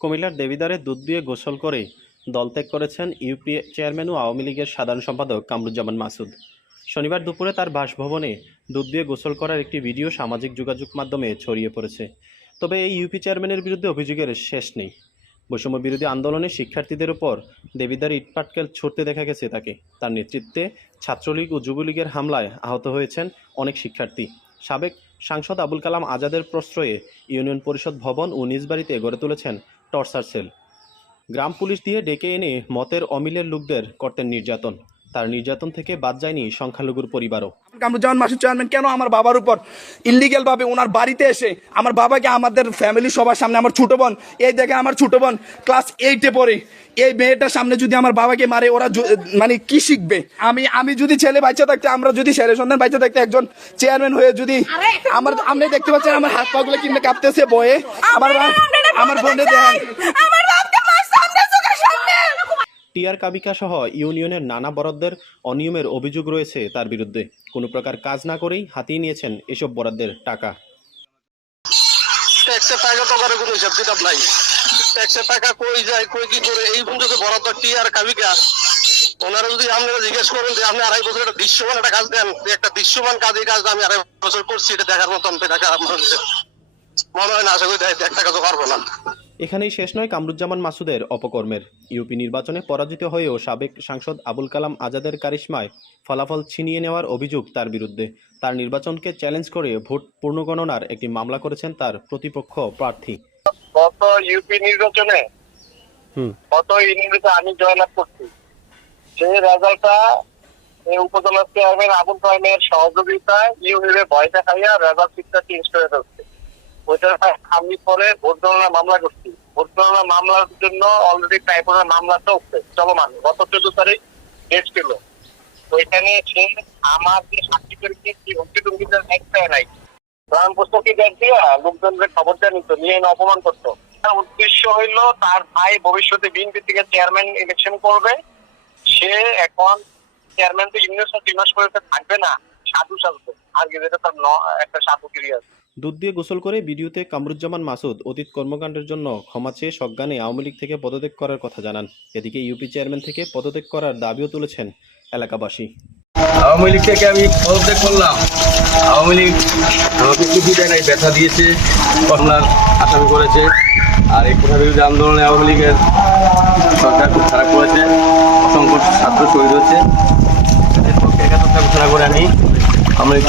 কুমিল্লার দেবিদ্বারে দুধ দিয়ে গোসল করে দলত্যাগ করেছেন ইউপি চেয়ারম্যান ও আওয়ামী লীগের সাধারণ সম্পাদক কামরুজ্জামান মাসুদ। শনিবার দুপুরে তার বাসভবনে দুধ দিয়ে গোসল করার একটি ভিডিও সামাজিক যোগাযোগ মাধ্যমে ছড়িয়ে পড়েছে। তবে এই ইউপি চেয়ারম্যানের বিরুদ্ধে অভিযোগের শেষ নেই। বৈষম্য বিরোধী আন্দোলনে শিক্ষার্থীদের উপর দেবিদ্বারে ইটপাটকেল ছুটতে দেখা গেছে তাকে। তার নেতৃত্বে ছাত্রলীগ ও যুবলীগের হামলায় আহত হয়েছেন অনেক শিক্ষার্থী। সাবেক সাংসদ আবুল কালাম আজাদের প্রশ্রয়ে ইউনিয়ন পরিষদ ভবন ও নিজ বাড়িতে গড়ে তুলেছেন টর্চার সেল। গ্রাম পুলিশ দিয়ে ডেকে এনে মতের অমিলের লোকদের করতেন নির্যাতন। তার নির্যাতন থেকে বাদ যায়নি সংখ্যালঘুর পরিবারও। কামরুজ্জামান মাসুদ চেয়ারম্যান কেন আমার বাবার উপর ইললিগ্যাল ভাবে ওনার বাড়িতে এসে আমার বাবাকে আমাদের ফ্যামিলি সবার সামনে, আমার ছোট বোন, এই দেখেন আমার ছোট বোন ক্লাস 8-এ পড়ে, এই মেয়েটার সামনে যদি আমার বাবাকে মারে, ওরা মানে কি শিখবে? আমি যদি ছেলে বাচ্চা থাকতে, আমরা যদি ছেলে সন্তান বাচ্চা থাকতে, একজন চেয়ারম্যান হয়ে যদি আপনি দেখতে পাচ্ছেন আমার হাত পাগুলো কিনে কাঁপতেছে বয়ে, আমার বোনের দেখেন টিআর কাবিকা সহ ইউনিয়নের নানা বরাদ্দের অনিয়মের অভিযোগ রয়েছে তার বিরুদ্ধে। কোনো প্রকার কাজ না করেই হাতিয়ে নিয়েছেন এসব বরাদ্দের টাকা। ট্যাক্সের টাকা তো করে কোনো হিসাব কিতাব নাই। ট্যাক্সের টাকা কই যায়, কই কি করে, এই পর্যন্ত বরাদ্দ টিআর কাবিকা। ওনারা যদি আপনারা জিজ্ঞেস করেন যে আপনি 2.5 বছর একটা দৃশ্যমান একটা কাজ দেন, একটা দৃশ্যমান কাজ, এই কাজটা আমি 2.5 বছর করছি, এটা দেখার মতন টাকা মনে হয় না। আশা করি একটা কাজও পারবো না। এখানেই শেষ নয় কামরুজ্জামান মাসুদের অপকর্মের। ইউপি নির্বাচনে পরাজিত হয়েও সাবেক সাংসদ আবুল কালাম আজাদের কারিশমায় ফলাফল ছিনিয়ে নেওয়ার অভিযোগ তার বিরুদ্ধে। তার নির্বাচনকে চ্যালেঞ্জ করে ভোট পুনর্গণনার একটি মামলা করেছেন তার প্রতিপক্ষ প্রার্থী। গত ইউপি নির্বাচনে আমি জয়লাভ করছি, সেই রেজাল্টটা এই উপজেলা চেয়ারম্যান আবুল কালামের সহযোগিতায় ইউনিয়নের ভয়টা খাইয়া রেজাল্ট শিটটা চেঞ্জ করে ফেলছে। ওইটার আমি পরে ভোট গণনা মামলা করছি। ভোট গণনা মামলার জন্য অলরেডি ট্রাইব্যুনাল মামলাটা চলমান। গত 14 তারিখ ডেট ছিল। ওইখানে সে আমার যে সাক্ষী করেছি একটা নাই, গ্রাম পুস্তকে ডেট দিয়া লোকজনদের খবরটা নিত, নিয়ে অপমান করতো। উদ্দেশ্য হইলো তার ভাই ভবিষ্যতে বিএনপি থেকে চেয়ারম্যান ইলেকশন করবে। সে এখন চেয়ারম্যান তো ইউনিয়ন 2 মাস পরে থাকবে না, সাধু সাজবে আর কি, যেটা তার একটা সাধু ক্রিয়া। দুধ দিয়ে গোসল করে ভিডিওতে কামরুজ্জামান মাসুদ অতীত কর্মকাণ্ডের জন্য ক্ষমা চেয়ে সজ্ঞানে আওয়ামী লীগ থেকে পদত্যাগ করার কথা জানান। এদিকে ইউপি চেয়ারম্যান থেকে পদত্যাগ করার দাবিও তুলেছেন এলাকাবাসী। আওয়ামী লীগ থেকে আমি পদত্যাগ করলাম। আওয়ামী লীগ আমাকে কিছু জায়গায় ব্যথা দিয়েছে, করোনার আসামি করেছে, আর এই কোঠা বিরোধী আন্দোলনে আওয়ামী লীগের সরকার খুব খারাপ করেছে। অসংখ্য ছাত্র শহীদ হচ্ছে। এর পক্ষে 71 ঘোষণা করে আমি আওয়ামী লীগ